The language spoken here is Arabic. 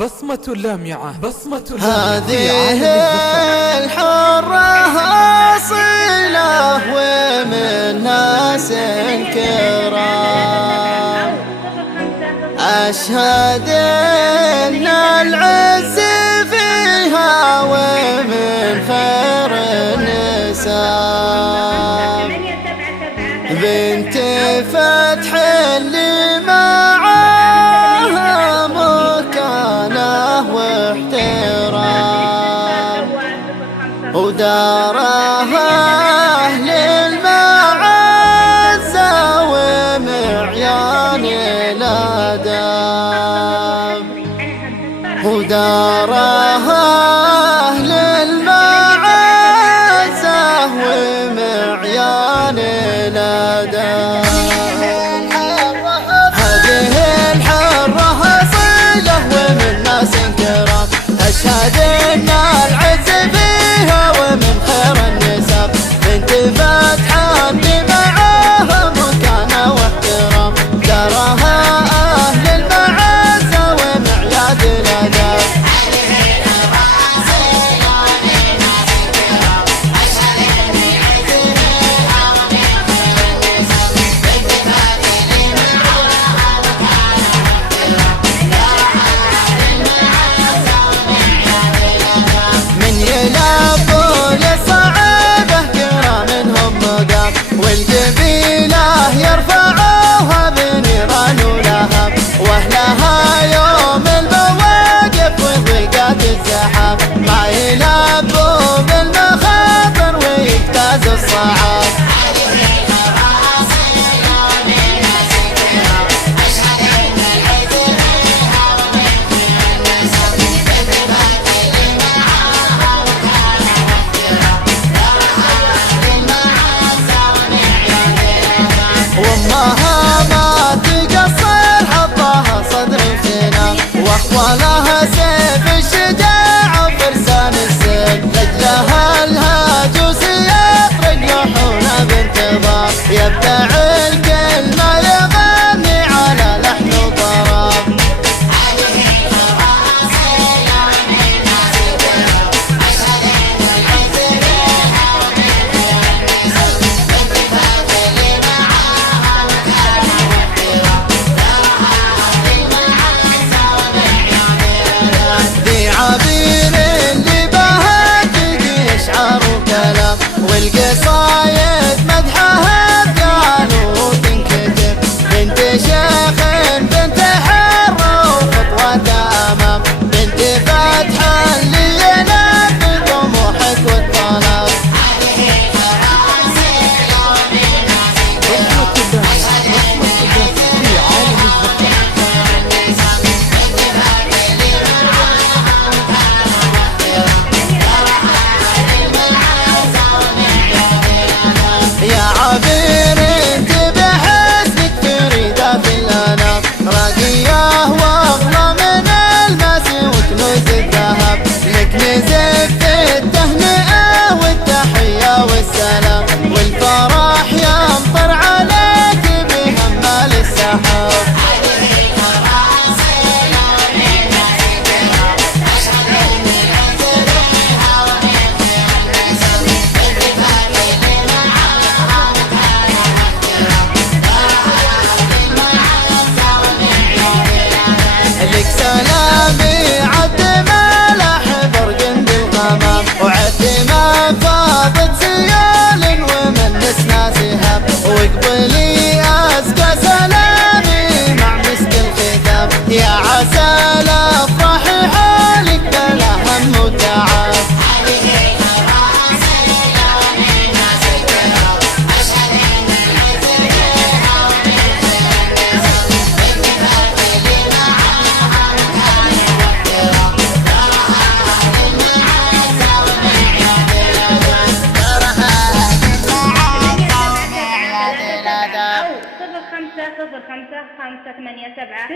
بصمة لامعة، بصمة هذه الحرة أصيلة ومن ناس كرام، أشهد أن العز فيها ومن خير النساء، بنت فتح اللي معاها مكانه واحترام، ودارها أهل المعزة ومعيان الآداب، ودارها أهل المعزة ومعيان الآداب. هذه الحرة أصيلة ومن ناس كرام، أشهد أن العز فيها ومن خير النساء، بنت فتح اللي معاها مكانة واحترام، دارها أهل المعزة ومعياد الآداب. والقبيلة يرفعوها بنيران ولهب، واهلها يوم المواقف وضيقات الزحام ما يلبوا بالمخاطر ويجتازوا الصعاب. وامها ما تقصر حطها صدر الفناء، واخوالها سيف الشجاع وفرسان السيل، لاجلها الهاجوس يطرق لحونا بانتظار، يبدع الكلمة يغني على لحن وطراب. عبير اللي بها تجي اشعار وكلام، والقصايد مدحها بقالوا تنكتب، بنت شيخ بنت حرة وخطوتها امام، بنت فتحة اللي ينفذ طموحك والطلب. يا عبير انت بحسنك فريدة في الانام، راقية واغلى من الماس وكنوز الذهب، لك نزفت التهنئة والتحية والسلام، والفرح يمطر عليك بهمال السحاب. لك سلامي عد ملح برق بالغمام، وعد ما فاضت سيال ومن نسنا سهام، واقبلي أزكى سلامي مع مسك الختام، يا عسى الأفراح حالك بلا هم وتعب. صفر 5 0 5 5 8 7